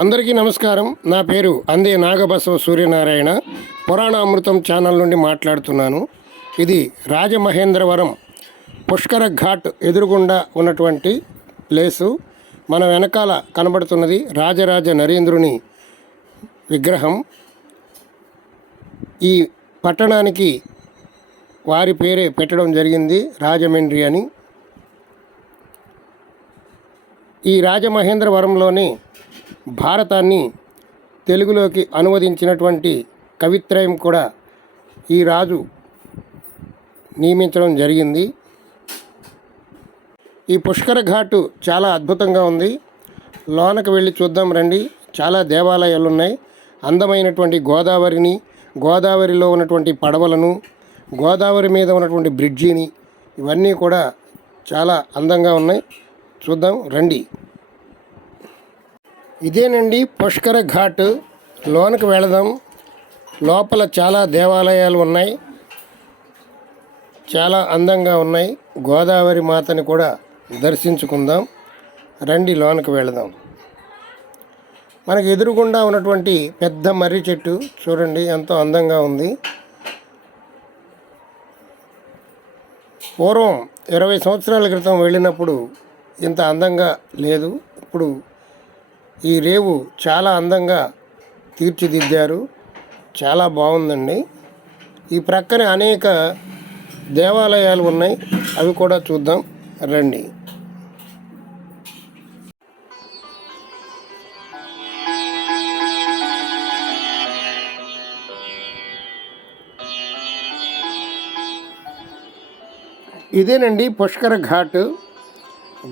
అందరికీ నమస్కారం. నా పేరు అందే నాగబసవ సూర్యనారాయణ. పురాణ అమృతం ఛానల్ నుండి మాట్లాడుతున్నాను. ఇది రాజమహేంద్రవరం పుష్కర ఘాట్ ఎదురుగుండా ఉన్నటువంటి ప్లేసు. మన వెనకాల కనబడుతున్నది రాజరాజ నరేంద్రుని విగ్రహం. ఈ పట్టణానికి వారి పేరే పెట్టడం జరిగింది, రాజమండ్రి అని. ఈ రాజమహేంద్రవరంలోనే భారతాన్ని తెలుగులోకి అనువదించినటువంటి కవిత్రయం కూడా ఈ రాజు నియమించడం జరిగింది. ఈ పుష్కర ఘాటు చాలా అద్భుతంగా ఉంది. లోనకు వెళ్ళి చూద్దాం రండి. చాలా దేవాలయాలు ఉన్నాయి. అందమైనటువంటి గోదావరిని, గోదావరిలో ఉన్నటువంటి పడవలను, గోదావరి మీద ఉన్నటువంటి బ్రిడ్జిని, ఇవన్నీ కూడా చాలా అందంగా ఉన్నాయి. చూద్దాం రండి. ఇదేనండి పుష్కర ఘాట్. లోనకు వెళదాం. లోపల చాలా దేవాలయాలు ఉన్నాయి, చాలా అందంగా ఉన్నాయి. గోదావరి మాతని కూడా దర్శించుకుందాం రండి. లోనకు వెళదాం. మనకు ఎదురుగుండా ఉన్నటువంటి పెద్ద మర్రి చెట్టు చూడండి, ఎంతో అందంగా ఉంది. పూర్వం 20 సంవత్సరాల క్రితం వెళ్ళినప్పుడు ఇంత అందంగా లేదు. ఇప్పుడు ఈ రేవు చాలా అందంగా తీర్చిదిద్దారు. చాలా బాగుందండి. ఈ ప్రక్కనే అనేక దేవాలయాలు ఉన్నాయి, అవి కూడా చూద్దాం రండి. ఇదేనండి పుష్కర ఘాట్.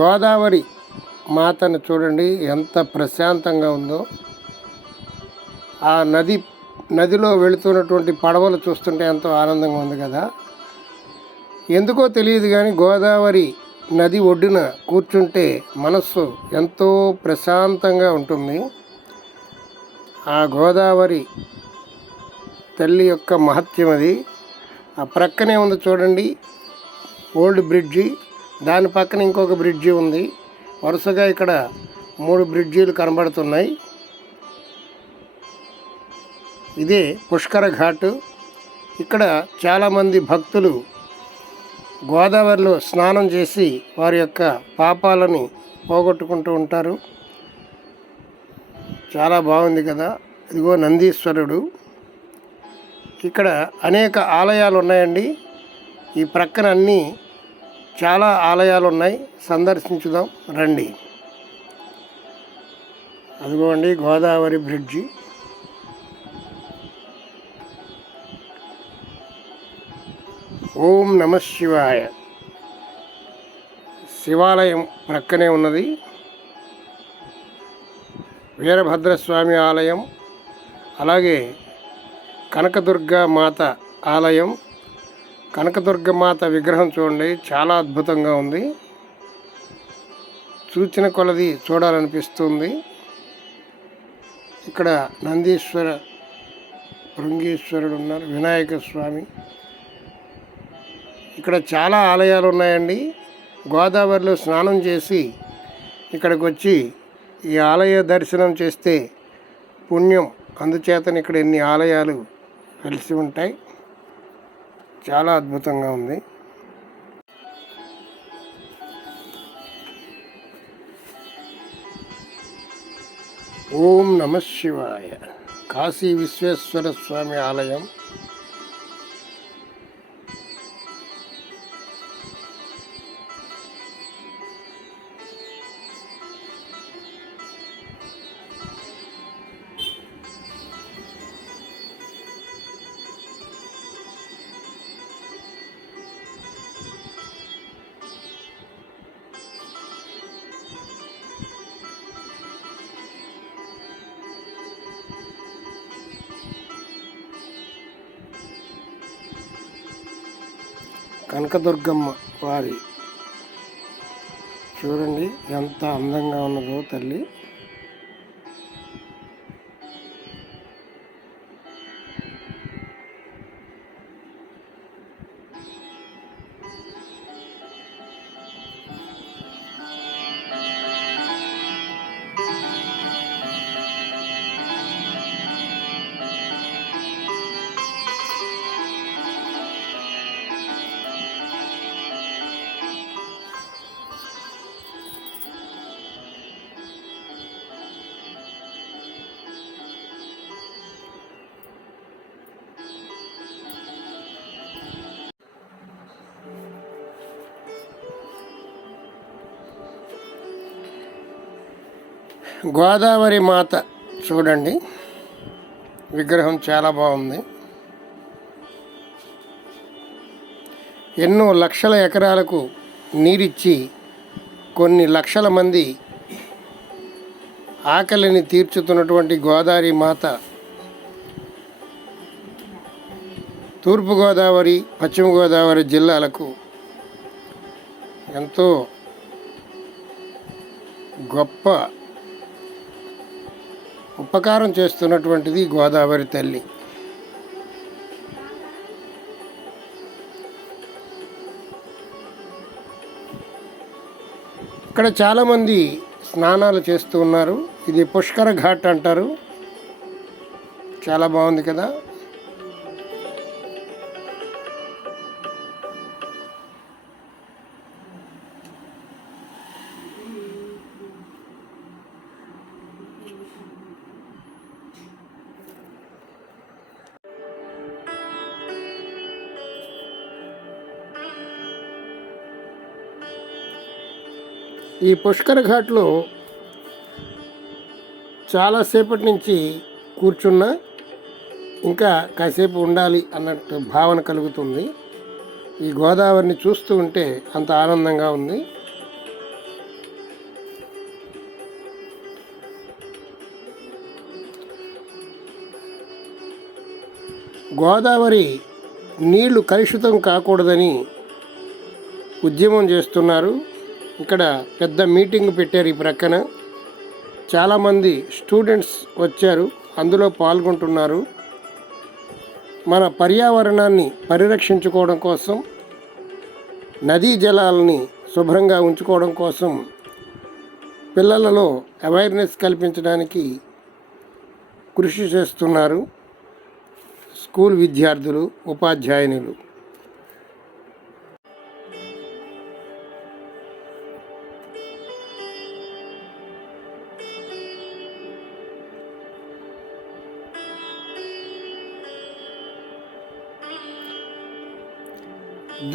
గోదావరి మాతను చూడండి ఎంత ప్రశాంతంగా ఉందో. ఆ నదిలో వెళుతున్నటువంటి పడవలు చూస్తుంటే ఎంతో ఆనందంగా ఉంది కదా. ఎందుకో తెలియదు కానీ గోదావరి నది ఒడ్డున కూర్చుంటే మనస్సు ఎంతో ప్రశాంతంగా ఉంటుంది. ఆ గోదావరి తల్లి యొక్క మహత్యం అది. ఆ ప్రక్కనే ఉంది చూడండి ఓల్డ్ బ్రిడ్జి, దాని పక్కన ఇంకొక బ్రిడ్జి ఉంది. వరుసగా ఇక్కడ 3 బ్రిడ్జీలు కనబడుతున్నాయి. ఇదే పుష్కర ఘాటు. ఇక్కడ చాలామంది భక్తులు గోదావరిలో స్నానం చేసి వారి యొక్క పాపాలని పోగొట్టుకుంటూ ఉంటారు. చాలా బాగుంది కదా. ఇదిగో నందీశ్వరుడు. ఇక్కడ అనేక ఆలయాలు ఉన్నాయండి. ఈ ప్రక్కన అన్నీ చాలా ఆలయాలు ఉన్నాయి, సందర్శించుదాం రండి. అదిగోండి గోదావరి బ్రిడ్జి. ఓం నమ శివాయ. శివాలయం ప్రక్కనే ఉన్నది. వీరభద్రస్వామి ఆలయం, అలాగే కనకదుర్గా మాత ఆలయం. కనకదుర్గమాత విగ్రహం చూడండి, చాలా అద్భుతంగా ఉంది. చూచిన కొలది చూడాలనిపిస్తుంది. ఇక్కడ నందీశ్వర, భృంగేశ్వరుడు ఉన్నారు, వినాయక స్వామి. ఇక్కడ చాలా ఆలయాలు ఉన్నాయండి. గోదావరిలో స్నానం చేసి ఇక్కడికి వచ్చి ఈ ఆలయ దర్శనం చేస్తే పుణ్యం. అందుచేతని ఇక్కడ ఎన్ని ఆలయాలు కలిసి ఉంటాయి. చాలా అద్భుతంగా ఉంది. ఓం నమ శివాయ. కాశీ విశ్వేశ్వర స్వామి ఆలయం. కనకదుర్గమ్మ వారి చూడండి ఎంత అందంగా ఉన్నదో తల్లి. గోదావరి మాత చూడండి, విగ్రహం చాలా బాగుంది. ఎన్నో లక్షల ఎకరాలకు నీరిచ్చి కొన్ని లక్షల మంది ఆకలిని తీర్చుతున్నటువంటి గోదావరి మాత తూర్పుగోదావరి, పశ్చిమ గోదావరి జిల్లాలకు ఎంతో గొప్ప ఉపకారం చేస్తున్నటువంటిది గోదావరి తల్లి. ఇక్కడ చాలామంది స్నానాలు చేస్తూ ఉన్నారు. ఇది పుష్కర ఘాట్ అంటారు. చాలా బాగుంది కదా. ఈ పుష్కర ఘాట్లో చాలాసేపటి నుంచి కూర్చున్నా ఇంకా కాసేపు ఉండాలి అన్నట్టు భావన కలుగుతుంది. ఈ గోదావరిని చూస్తూ ఉంటే అంత ఆనందంగా ఉంది. గోదావరి నీళ్లు కలుషితం కాకూడదని ఉద్యమం చేస్తున్నారు. ఇక్కడ పెద్ద మీటింగ్ పెట్టారు. ఈ ప్రక్కన చాలామంది స్టూడెంట్స్ వచ్చారు, అందులో పాల్గొంటున్నారు. మన పర్యావరణాన్ని పరిరక్షించుకోవడం కోసం, నదీ జలాలని శుభ్రంగా ఉంచుకోవడం కోసం పిల్లలలో అవేర్నెస్ కల్పించడానికి కృషి చేస్తున్నారు స్కూల్ విద్యార్థులు, ఉపాధ్యాయునులు.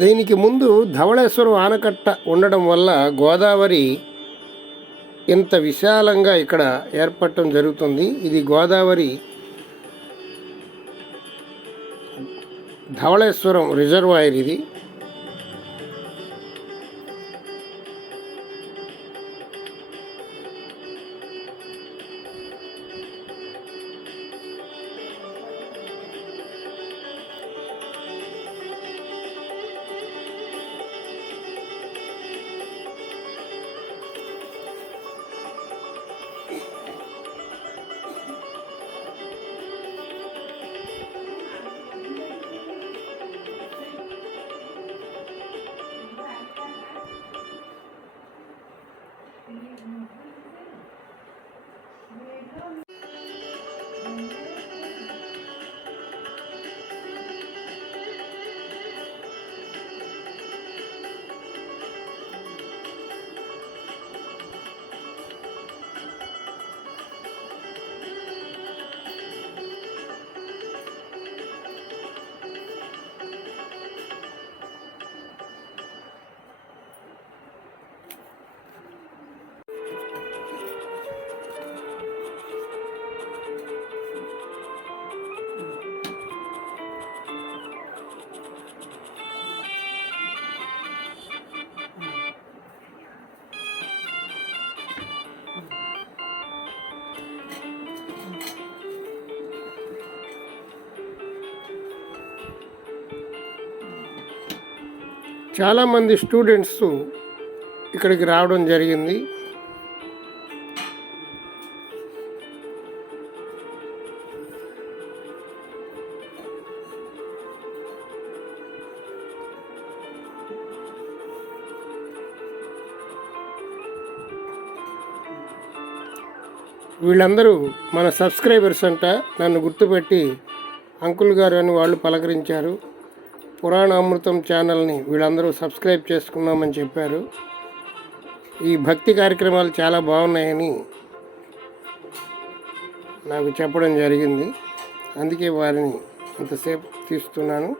దీనికి ముందు ధవళేశ్వరం ఆనకట్ట ఉండడం వల్ల గోదావరి ఇంత విశాలంగా ఇక్కడ ఏర్పడటం జరుగుతుంది. ఇది గోదావరి ధవళేశ్వరం రిజర్వాయర్ ఇది. చాలామంది స్టూడెంట్స్ ఇక్కడికి రావడం జరిగింది. వీళ్ళందరూ మన సబ్స్క్రైబర్స్ అంట. నన్ను గుర్తుపెట్టి అంకుల్ గారు అని వాళ్ళు పలకరించారు. పురాణ అమృతం ఛానల్ని వీళ్ళందరూ సబ్స్క్రైబ్ చేసుకున్నామని చెప్పారు. ఈ భక్తి కార్యక్రమాలు చాలా బాగున్నాయని నాకు చెప్పడం జరిగింది. అందుకే వారిని ఇంతసేపు తీస్తున్నాను.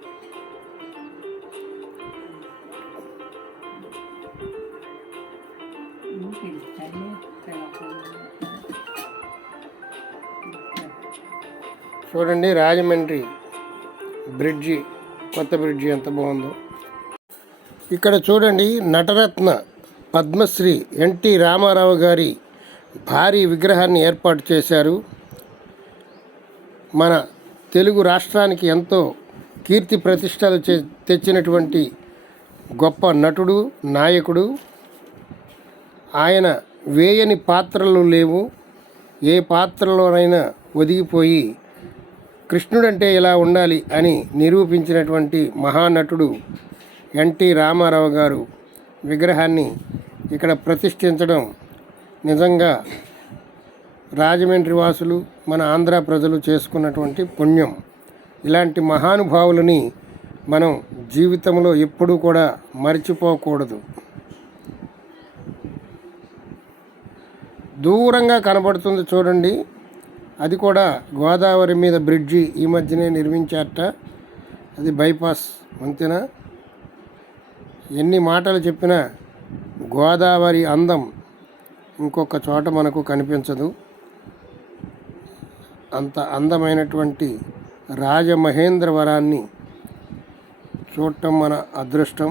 చూడండి రాజమండ్రి బ్రిడ్జి, కొత్త బ్రిడ్జి ఎంత బాగుందో. ఇక్కడ చూడండి నటరత్న పద్మశ్రీ ఎన్టీ రామారావు గారి భారీ విగ్రహాన్ని ఏర్పాటు చేశారు. మన తెలుగు రాష్ట్రానికి ఎంతో కీర్తి ప్రతిష్టలు తెచ్చినటువంటి గొప్ప నటుడు, నాయకుడు. ఆయన వేయని పాత్రలు లేవు. ఏ పాత్రలోనైనా ఒదిగిపోయి కృష్ణుడంటే ఇలా ఉండాలి అని నిరూపించినటువంటి మహానటుడు ఎన్టీ రామారావు గారు విగ్రహాన్ని ఇక్కడ ప్రతిష్ఠించడం నిజంగా రాజమండ్రి వాసులు, మన ఆంధ్ర ప్రజలు చేసుకున్నటువంటి పుణ్యం. ఇలాంటి మహానుభావులని మనం జీవితంలో ఎప్పుడూ కూడా మర్చిపోకూడదు. దూరంగా కనబడుతుంది చూడండి, అది కూడా గోదావరి మీద బ్రిడ్జి ఈ మధ్యనే నిర్మించారట. అది బైపాస్ వంతెన. ఎన్ని మాటలు చెప్పినా గోదావరి అందం ఇంకొక చోట మనకు కనిపించదు. అంత అందమైనటువంటి రాజమహేంద్రవరాన్ని చూడటం మన అదృష్టం.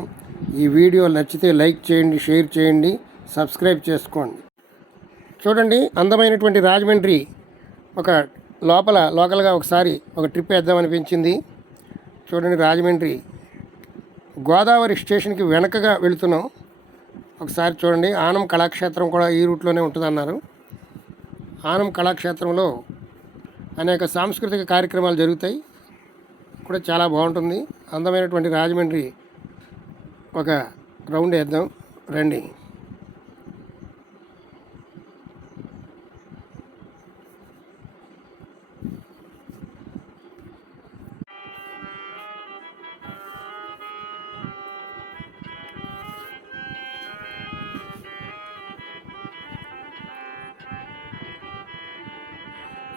ఈ వీడియో నచ్చితే లైక్ చేయండి, షేర్ చేయండి, సబ్స్క్రైబ్ చేసుకోండి. చూడండి అందమైనటువంటి రాజమండ్రి ఒక లోకల్గా ఒకసారి ఒక ట్రిప్ వేద్దామనిపించింది. చూడండి రాజమండ్రి గోదావరి స్టేషన్కి వెనకగా వెళుతున్నాం. ఒకసారి చూడండి, ఆనం కళాక్షేత్రం కూడా ఈ రూట్లోనే ఉంటుందన్నారు. ఆనం కళాక్షేత్రంలో అనేక సాంస్కృతిక కార్యక్రమాలు జరుగుతాయి, కూడా చాలా బాగుంటుంది. అందమైనటువంటి రాజమండ్రి ఒక రౌండ్ వేద్దాం రండి.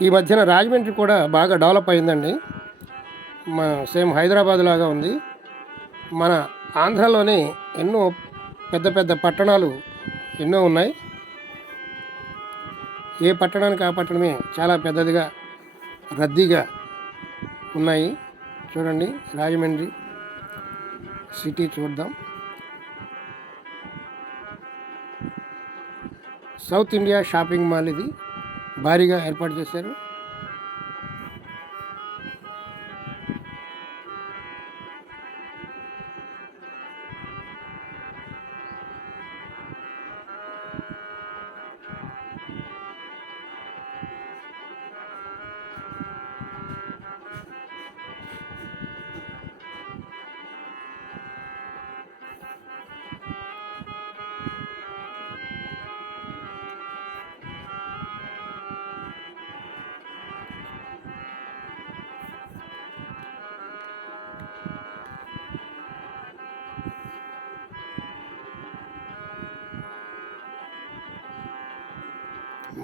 ఈ మధ్యన రాజమండ్రి కూడా బాగా డెవలప్ అయిందండి. సేమ్ హైదరాబాద్ లాగా ఉంది. మన ఆంధ్రాలోనే ఎన్నో పెద్ద పెద్ద పట్టణాలు ఎన్నో ఉన్నాయి. ఏ పట్టణానికి ఆ పట్టణమే చాలా పెద్దదిగా, రద్దీగా ఉన్నాయి. చూడండి రాజమండ్రి సిటీ చూద్దాం. సౌత్ ఇండియా షాపింగ్ మాల్ ఇది భారీగా ఏర్పాటు చేశారు.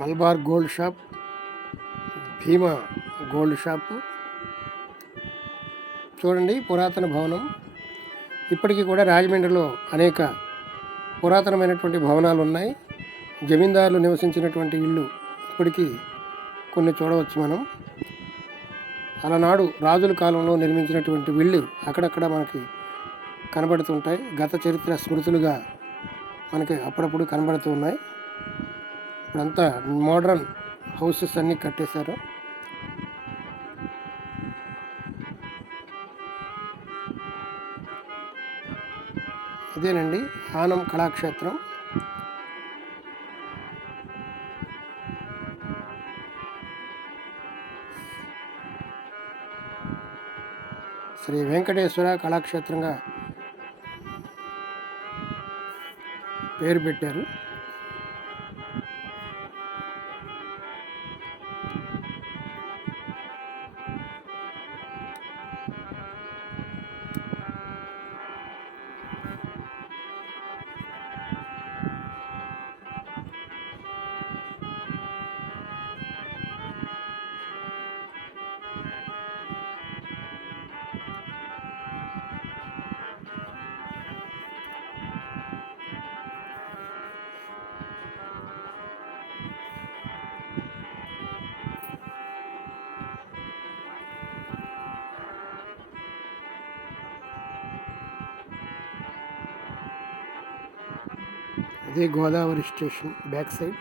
మల్బార్ గోల్డ్ షాప్, భీమా గోల్డ్ షాపు. చూడండి పురాతన భవనం. ఇప్పటికీ కూడా రాజమండ్రిలో అనేక పురాతనమైనటువంటి భవనాలు ఉన్నాయి. జమీందారులు నివసించినటువంటి ఇళ్ళు ఇప్పటికీ కొన్ని చూడవచ్చు మనం. అలనాడు రాజుల కాలంలో నిర్మించినటువంటి ఇళ్ళు అక్కడక్కడ మనకి కనబడుతుంటాయి. గత చరిత్ర స్మృతులుగా మనకి అప్పుడప్పుడు కనబడుతూ ఉన్నాయి. ఇప్పుడంతా మోడ్రన్ హౌసెస్ అన్నీ కట్టేశారు. ఇదేనండి ఆనం కళాక్షేత్రం. శ్రీ వెంకటేశ్వర కళాక్షేత్రంగా పేరు పెట్టారు. అదే గోదావరి స్టేషన్ బ్యాక్ సైడ్.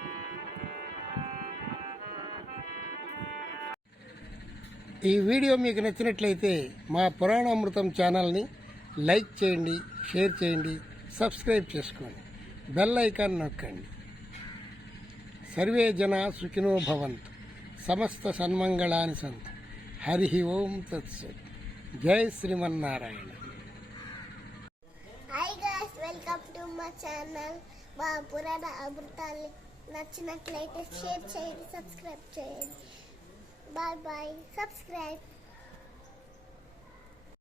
ఈ వీడియో మీకు నచ్చినట్లయితే మా పురాణామృతం ఛానల్ని లైక్ చేయండి, షేర్ చేయండి, సబ్స్క్రైబ్ చేసుకోండి, బెల్ ఐకాన్ నొక్కండి. సర్వే జన సుఖినో భవంతు, సమస్త సన్మంగళాని సంతు. హరి ఓం తత్సత్. జై Srimannarayana. Hi guys, welcome to my channel. మా పురాణ అమృతాలు నచ్చినట్లయితే షేర్ చేయండి, సబ్స్క్రైబ్ చేయండి. Bye bye. సబ్స్క్రైబ్.